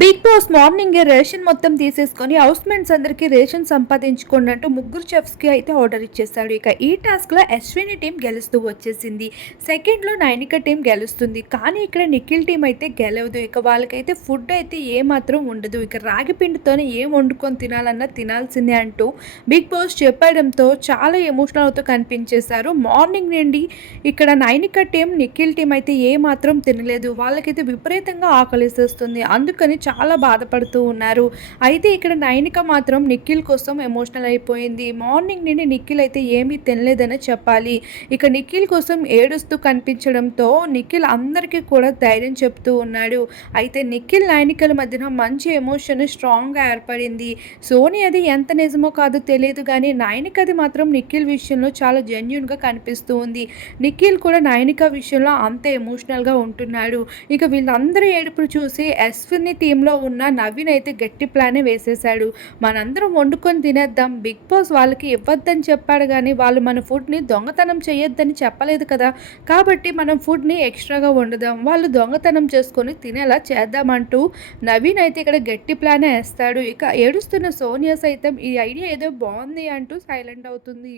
Big boss morning ration మొత్తం తీసేసుకొని house mates అందరికీ రేషన్ సంపాదించుకోండి అంటూ ముగ్గురు చెఫ్స్కి అయితే ఆర్డర్ ఇచ్చేస్తాడు ఇక ఈ టాస్క్లో అశ్విని టీం గెలుస్తూ వచ్చేసింది. సెకండ్లో నైనిక టీం గెలుస్తుంది. కానీ ఇక్కడ నిఖిల్ టీం అయితే గెలవదు. ఇక వాళ్ళకైతే ఫుడ్ అయితే ఏమాత్రం ఉండదు. ఇక రాగి పిండితోనే ఏం వండుకొని తినాలన్నా తినాల్సిందే అంటూ బిగ్ బాస్ చెప్పడంతో చాలా ఎమోషనల్ అవుతూ కనిపించేశారు. మార్నింగ్ నుండి ఇక్కడ నైనిక టీం నిఖిల్ టీం అయితే ఏ మాత్రం తినలేదు. వాళ్ళకైతే విపరీతంగా ఆకలిసేస్తుంది. అందుకని చాలా బాధపడుతూ ఉన్నారు. అయితే ఇక్కడ నయనిక మాత్రం నిఖిల్ కోసం ఎమోషనల్ అయిపోయింది. మార్నింగ్ నుండి నిఖిల్ అయితే ఏమీ తినలేదని చెప్పాలి. ఇక నిఖిల్ కోసం ఏడుస్తూ కనిపించడంతో నిఖిల్ అందరికీ కూడా ధైర్యం చెప్తూ ఉన్నాడు. అయితే నిఖిల్ నైనికల మధ్యన మంచి ఎమోషన్ స్ట్రాంగ్గా ఏర్పడింది. సోని అది ఎంత నిజమో కాదో తెలియదు కానీ నైనికది మాత్రం నిఖిల్ విషయంలో చాలా జెన్యున్గా కనిపిస్తూ ఉంది. నిఖిల్ కూడా నయనిక విషయంలో అంత ఎమోషనల్గా ఉంటున్నాడు. ఇక వీళ్ళందరూ ఏడుపులు చూసి అశ్విని టీంలో ఉన్న నవీన్ అయితే గట్టి ప్లానే వేసేశాడు. మనందరం వండుకొని తినేద్దాం. బిగ్ బాస్ వాళ్ళకి ఇవ్వద్దని చెప్పాడు కానీ వాళ్ళు మన ఫుడ్ని దొంగతనం చేయొద్దని చెప్పలేదు కదా. కాబట్టి మనం ఫుడ్ని ఎక్స్ట్రాగా వండుదాం. వాళ్ళు దొంగతనం చేసుకొని తినేలా చేద్దామంటూ నవీన్ అయితే ఇక్కడ గట్టి ప్లానే వేస్తాడు. ఇక ఏడుస్తున్న సోనియా సైతం ఈ ఐడియా ఏదో బాగుంది అంటూ సైలెంట్ అవుతుంది.